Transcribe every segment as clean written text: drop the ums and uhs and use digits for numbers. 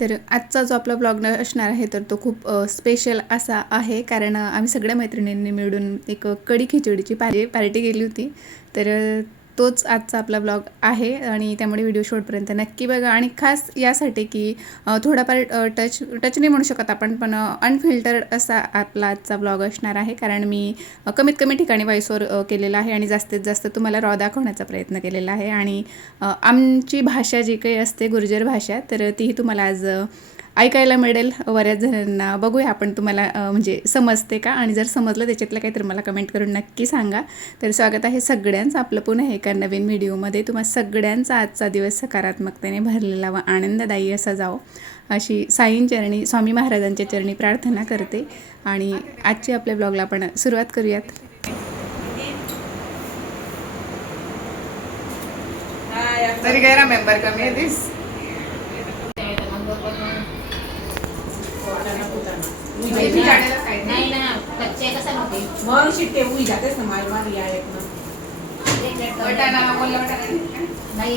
तर आजचा जो आपला ब्लॉग असणार आहे तर तो खूप स्पेशल असा आहे, कारण आम्ही सगळ्या मैत्रिणींनी मिळून एक कढी खिचडीची पार्टी केली होती. तर तोच आजचा आपला ब्लॉग आहे आणि त्यामुळे व्हिडिओ शेवटपर्यंत नक्की बघा. आणि खास यासाठी की थोडाफार टच नाही म्हणू शकत आपण, पण अनफिल्टर्ड असा आपला आजचा ब्लॉग असणार आहे, कारण मी कमीत कमी ठिकाणी व्हॉइसवर केलेला आहे आणि जास्तीत जास्त तुम्हाला रॉ दाखवण्याचा प्रयत्न केलेला आहे. आणि आमची भाषा जी काही असते गुर्जर भाषा, तर तीही तुम्हाला आज ऐकायला मिळेल बऱ्याच जणांना. बघूया आपण तुम्हाला म्हणजे समजते का, आणि जर समजलं त्याच्यातलं काही तर मला कमेंट करून नक्की सांगा. तर स्वागत आहे सगळ्यांचं आपलं पुन्हा एका नवीन व्हिडिओमध्ये. तुम्हाला सगळ्यांचा आजचा दिवस सकारात्मकतेने भरलेला व आनंददायी असा जावो अशी साईंचरणी स्वामी महाराजांच्या चरणी प्रार्थना करते. आणि आजची आपल्या ब्लॉगला आपण सुरुवात करूयात. तरी गैरा मेंबर कमी दिस नाही ना कच्चे कसं नव्हते मग शिट्टे उई जातेच ना मार मार या एक वटाणा बोलला वटाणा नाही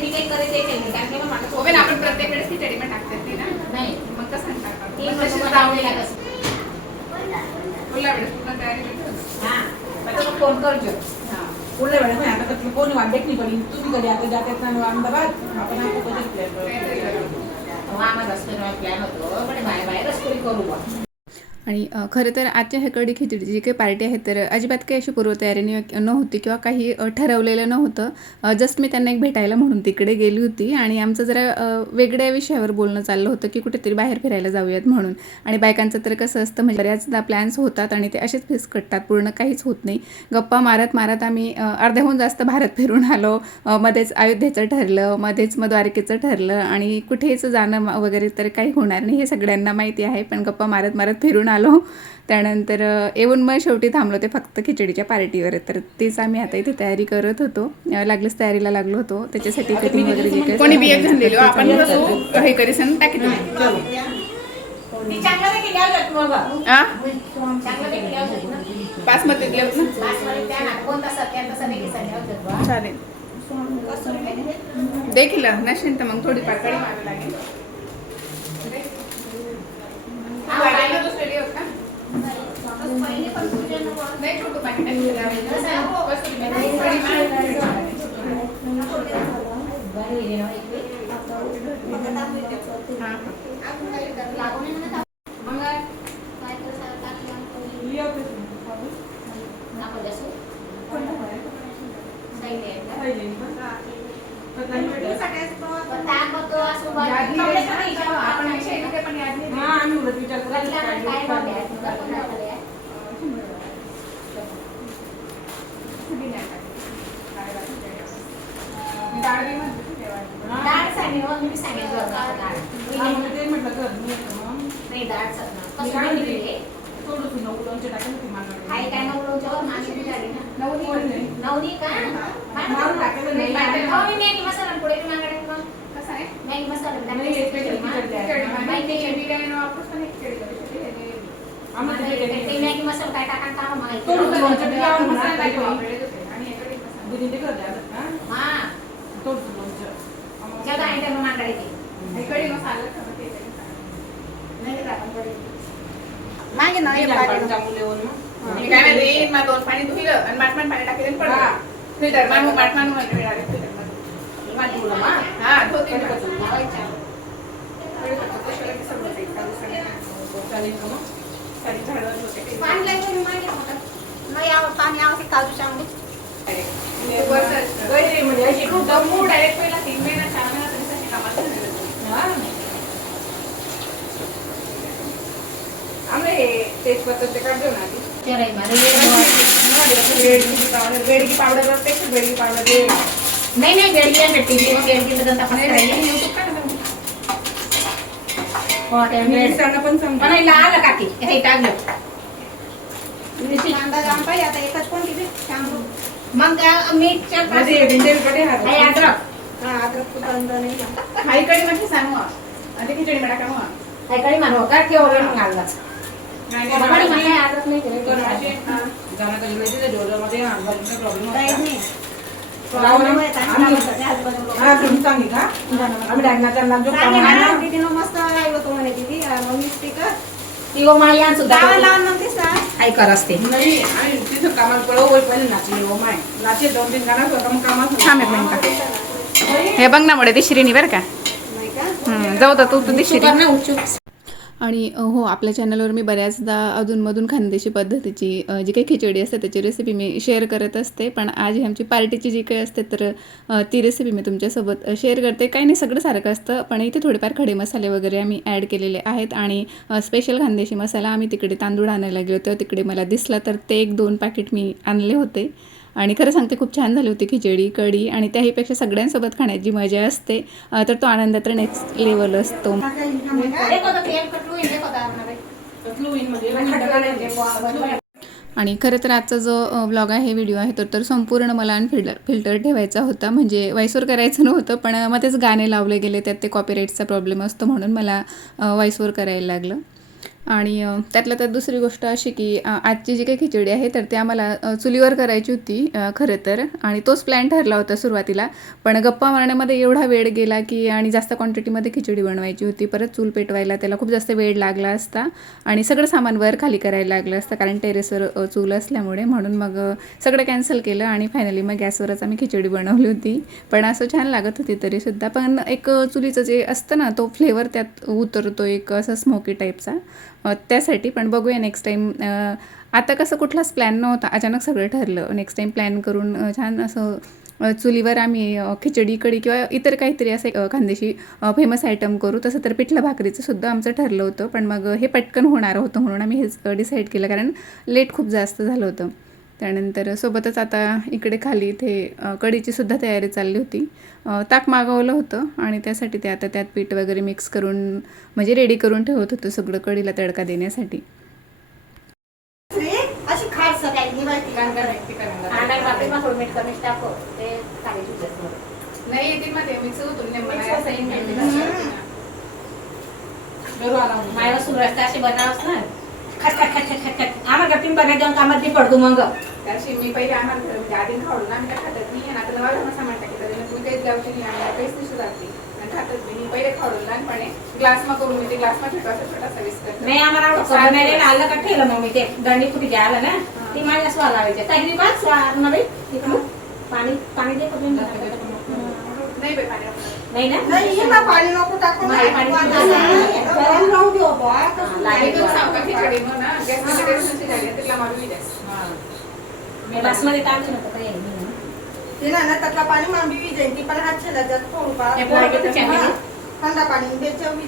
मी काही करे ते केली कारण की मला आपण प्रत्येकडे खिचडी पण टाकतात ते ना. नाही मग कसं फोन करजो पुढल्या वेळेस नाही आता तर कोणी वाट नाही पडली तुम्ही कधी आता जातात ना अहमदाबाद आपण आता कधी प्लॅन होतो पण बाहेर रस्ते करू बा. आणि खरं तर आजच्या ह्या कढी खिचडीची जी काही पार्टी आहे तर अजिबात काही अशी पूर्वतयारी नव्हती किंवा काही ठरवलेलं नव्हतं. जस्ट मी त्यांना एक भेटायला म्हणून तिकडे गेली होती आणि आमचं जरा वेगळ्या विषयावर बोलणं चाललं होतं की कुठेतरी बाहेर फिरायला जाऊयात म्हणून. आणि बायकांचं तर कसं असतं म्हणजे बऱ्याचदा प्लॅन्स होतात आणि ते असेच फिसकटतात, पूर्ण काहीच होत नाही. गप्पा मारत मारत आम्ही अर्ध्याहून जास्त भारत फिरून आलो. मध्येच अयोध्येचं ठरलं, मध्येच द्वारकेचं ठरलं आणि कुठेच जाणं वगैरे तर काही होणार नाही हे सगळ्यांना माहिती आहे. पण गप्पा मारत मारत फिरून आलो. त्यानंतर येऊन मग शेवटी थांबलो ते फक्त खिचडीच्या पार्टीवर. तर तेच आम्ही आता इथे तयारी करत होतो, लागलीच तयारीला लागलो होतो. त्याच्यासाठी कटिंग वगैरे जे काही कोणी बिया घाललेलो आपण हे करीसन टाकी बासमती चालेल देखील नसेल तर मग थोडी पाकळी मारावी लागेल. मागे ना काय माहिती मग दोन पाणी धुईलं आणि माटमान पाणी टाकलं पडलं फिल्टर माटमान डायरेक्ट पहिला 3 महिना 4 महिना तरी कामात बेडगी पावडर नाही बेडगी लाल काकी हे टाकलं मग मीठ हायकडे म्हणजे सांगू आता खिचडी म्हणा का मग हायकडे मानव का ठेवलं मग घालला हा तुम्ही सांगी का आम्ही डायग्नाच्या लागलो मस्त होतो म्हणे दीदी मिस्टेक ती माई आण सुद्धा लावून म्हणतेस ना काय कर असते नाही आणि तिथं कामाला पळव होई पहिले नाचली हो माय नाचे 2-3 गाणं होतं मग कामात थांब एक मिनिट हे बघ ना मुळे दिश्रीनी बरं का नाही का जाऊ तर तू दिश्री ना उचू आणि हो आपल्या चॅनलवर मी बऱ्याचदा अधूनमधून खानदेशी पद्धतीची जी काही खिचडी असते त्याची रेसिपी मी शेअर करत असते. पण आज ही आमची पार्टीची जी काही असते तर ती रेसिपी मी तुमच्यासोबत शेअर करते. काही नाही सगळं सारखं असतं पण इथे थोडेफार खडे मसाले वगैरे आम्ही ॲड केलेले आहेत आणि स्पेशल खानदेशी मसाला आम्ही तिकडे तांदूळ आणायला गेलो तेव्हा तिकडे मला दिसला तर ते 1-2 पॅकेट मी आणले होते. आणि खरं सांगते खूप छान झाली होती खिचडी कढी आणि त्याहीपेक्षा सगळ्यांसोबत खाण्याची मजा असते तर तो आनंद तर नेक्स्ट लेवल असतो. आणि खरं तर आजचा जो व्लॉग आहे व्हिडिओ आहे तर संपूर्ण मला फिल्टर ठेवायचा होता म्हणजे व्हॉइसओव्हर करायचं नव्हतं पण मध्येच गाणे लावले गेले त्यात ते कॉपीराईटचा प्रॉब्लेम असतो म्हणून मला व्हॉइसओव्हर करायला लागलं. आणि त्यातलं तर दुसरी गोष्ट अशी की आजची जी काही खिचडी आहे तर ती आम्हाला चुलीवर करायची होती खरं तर आणि तोच प्लॅन ठरला होता सुरुवातीला पण गप्पा मारण्यामध्ये एवढा वेळ गेला की आणि जास्त क्वांटिटीमध्ये खिचडी बनवायची होती परत चूल पेटवायला त्याला खूप जास्त वेळ लागला असता आणि सगळं सामान वर खाली करायला लागलं असतं कारण टेरेसवर चूल असल्यामुळे म्हणून मग सगळं कॅन्सल केलं आणि फायनली मग गॅसवरच आम्ही खिचडी बनवली होती. पण असं छान लागत होती तरीसुद्धा पण एक चुलीचं जे असतं ना तो फ्लेवर त्यात उतरतो एक असं स्मोकी टाईपचा त्यासाठी. पण बघूया नेक्स्ट टाईम आता कसं कुठलाच प्लॅन नव्हता अचानक सगळं ठरलं नेक्स्ट टाईम प्लॅन करून छान असं चुलीवर आम्ही खिचडी कढी किंवा इतर काहीतरी असं खानदेशी फेमस आयटम करू. तसं तर पिठलं भाकरीचं सुद्धा आमचं ठरलं होतं पण मग हे पटकन होणार होतं म्हणून आम्ही हेच डिसाईड केलं कारण लेट खूप जास्त झालं होतं. त्यानंतर सोबतच आता इकडे खाली इथे कढीची सुद्धा तयारी चालली होती. ताक मागवलं होतं आणि त्यासाठी ते आता त्यात पीठ वगैरे मिक्स करून म्हणजे रेडी करून ठेवत होतं सगळं कढीला तडका देण्यासाठी. अशी खाट सकाळी मायला सुरू असते असे बनावस ना खट खट खट खट खट आम्हाला गप्पीन बघा जाऊन कामात नाही पडतो मग त्याशी मी पहिले आम्हाला आधी खावडून आम्ही काय खातात नाही आणि आता नवा मसा म्हणता की तरी तुम्ही काहीच जाऊची नाही आम्हाला काहीच नाही जाते आणि खातात मी पहिले खावडून लहानपणे ग्लासमा करून मी ते ग्लासमा ठेवतो असं छोटासा विस्कर नाही आम्हाला आलं का ठेवलं मग मी ते दंडी कुठे जे आलं ना ती माझ्या स्वा लावायचे काही पाच नव्हे पाणी पाणी दे करून नाही बाई पाणी नाही ना नाही पाणी नको टाकू गरम राहू दे बासमती तांदूळ नको काही ते ना त्यातला पाणी मांबी विजायची पण हात छेला जात थंडा पाणी बेचवली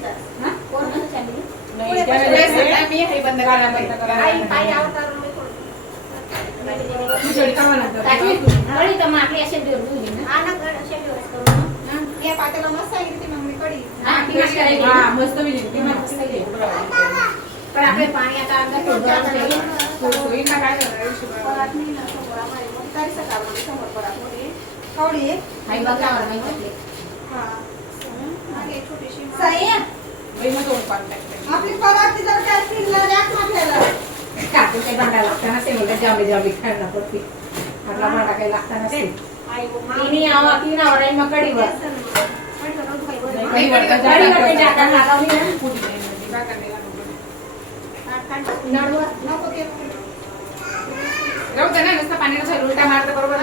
पातेला मस्त सांगितली मम्मी कढी मस्त पण आपले पाणी आता आपली पराठी जर काय जांबे जांबे खायला पडते आपला भाडा काही लागताना पाण्याचा उलटा मारता बरोबर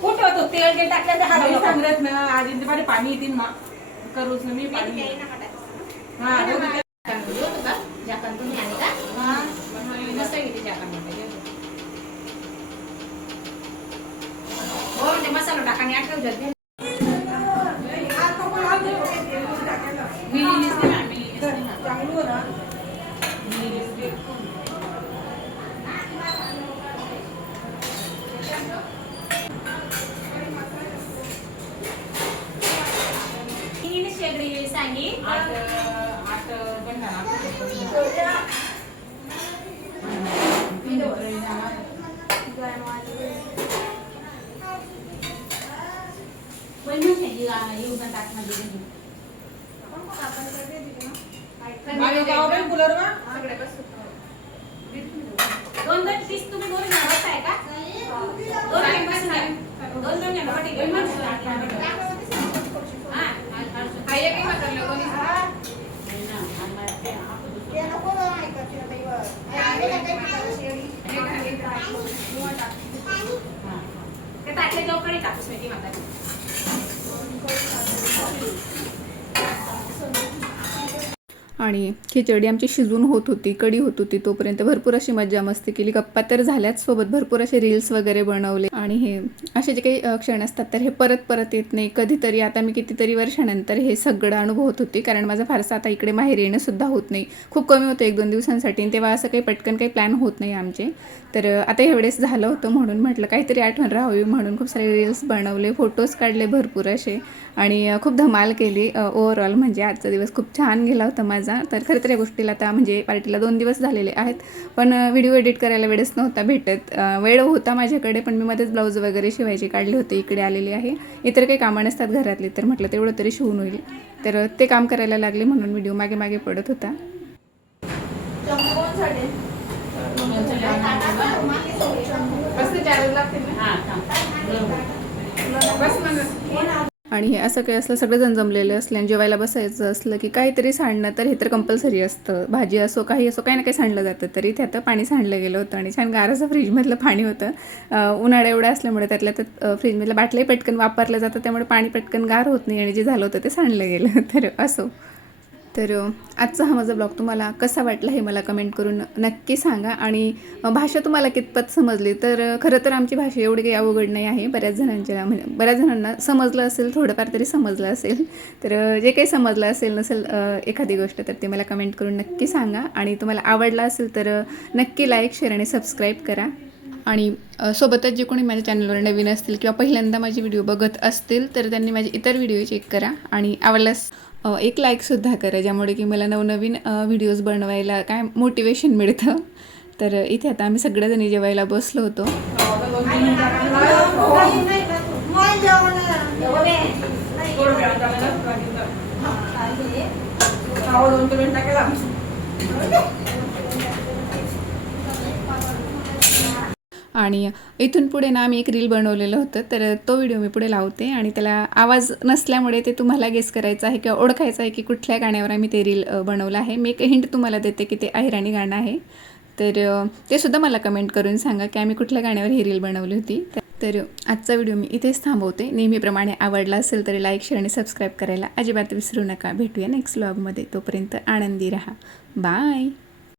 कुठं होतो तेल जे टाकलं ते सांगत ना आज इंदे पाणी येतील ना करूच ना मी पाणी मसाला टाकाने आठवत सांगी सगळे बस 2-2 तुम्ही 2 जण बसताय का 2 जण बसताय 2 जण पाठी हा एक म्हातारले कोणी ते नको ना ऐकत ते दैवत. ते ताटले चौकडे टाकूस नाही ती म्हातारी आणि खिचडी आमची शिजून होत होती, कढी होत होती, तोपर्यंत भरपूर अशी मज्जा मस्ती केली, गप्पा तर झाल्याच, सोबत भरपूर असे रील्स वगैरे बनवले. आणि हे असे जे काही क्षण असतात तर हे परत परत येत नाही. कधीतरी आता मी कितीतरी वर्षानंतर हे सगळं अनुभवत होती, कारण माझं फारसं आता इकडे माहेर येणंसुद्धा होत नाही, खूप कमी होतं 1-2 दिवसांसाठी, आणि तेव्हा असं काही पटकन काही प्लॅन होत नाही आमचे. तर आता एवढेच झालं होतं म्हणून म्हटलं काहीतरी आठवण राहावी म्हणून खूप सारे रील्स बनवले, फोटोज काढले भरपूर असे, आणि खूप धमाल केली. ओव्हरऑल म्हणजे आजचा दिवस खूप छान गेला होता माझा. तर खरं तर या गोष्टीला आता म्हणजे पार्टीला 2 दिवस झालेले आहेत, पण व्हिडिओ एडिट करायला वेळच नव्हता भेटत. वेळ होता माझ्याकडे, पण मी मध्येच ब्लाऊज वगैरे शिवायचे काढले होते, इकडे आलेले आहे, इतर काही कामं नसतात घरातली, तर म्हटलं तेवढं तरी शिवून होईल, तर ते काम करायला लागले म्हणून व्हिडिओ मागे मागे पडत होता. बस 4 लागतील ना बस म्हणून आणि हे असं काही असलं, सगळेजण जमलेले असले आणि जेवायला बसायचं असलं की काहीतरी सांडणं तर हे तर कंपल्सरी असतं. भाजी असो काही असो, काही ना काही सांडलं जातं. तरी इथे आता पाणी सांडलं गेलं होतं आणि छान गार असं फ्रीजमधलं पाणी होतं. उन्हाळा एवढा असल्यामुळे त्यातल्या त्यात फ्रीजमधल्या बाटल्याही पटकन वापरल्या जातं, त्यामुळे पाणी पटकन गार होत नाही आणि जे झालं होतं ते सांडलं गेलं. तर असो. तर आजचा हा माझा ब्लॉग तुम्हाला कसा वाटला हे मला कमेंट करून नक्की सांगा. आणि भाषा तुम्हाला कितपत समजली, तर खरं तर आमची भाषा एवढी काही अवघड नाही आहे. बऱ्याच जणांना समजलं असेल, थोडंफार तरी समजलं असेल. तर जे काही समजलं असेल नसेल एखादी गोष्ट, तर ते मला कमेंट करून नक्की सांगा. आणि तुम्हाला आवडला असेल तर नक्की लाईक, शेअर आणि सबस्क्राईब करा. आणि सोबतच जे कोणी माझ्या चॅनलवर नवीन असतील किंवा पहिल्यांदा माझी व्हिडिओ बघत असतील तर त्यांनी माझे इतर व्हिडिओ चेक करा आणि आवडल्यास एक लाईकसुद्धा करा, ज्यामुळे की मला नवनवीन व्हिडिओज बनवायला काय मोटिवेशन मिळतं. तर इथे आता आम्ही सगळ्याजणी जेवायला बसलो होतो. आणि इथून पुढे ना आम्ही एक रील बनवलेलं होतं, तर तो व्हिडिओ मी पुढे लावते. आणि त्याला आवाज नसल्यामुळे ते तुम्हाला गेस करायचं आहे किंवा ओळखायचं आहे की कुठल्या गाण्यावर आम्ही ते रील बनवलं आहे. मी एक हिंट तुम्हाला देते की ते अहिराणी गाणं आहे, तर ते सुद्धा मला कमेंट करून सांगा की आम्ही कुठल्या गाण्यावर ही रील बनवली होती. तर आजचा व्हिडिओ मी इथेच थांबवते. नेहमीप्रमाणे आवडला असेल तरी लाईक, शेअर आणि सबस्क्राईब करायला अजिबात विसरू नका. भेटूया नेक्स्ट व्लॉगमध्ये. तोपर्यंत आनंदी राहा. बाय.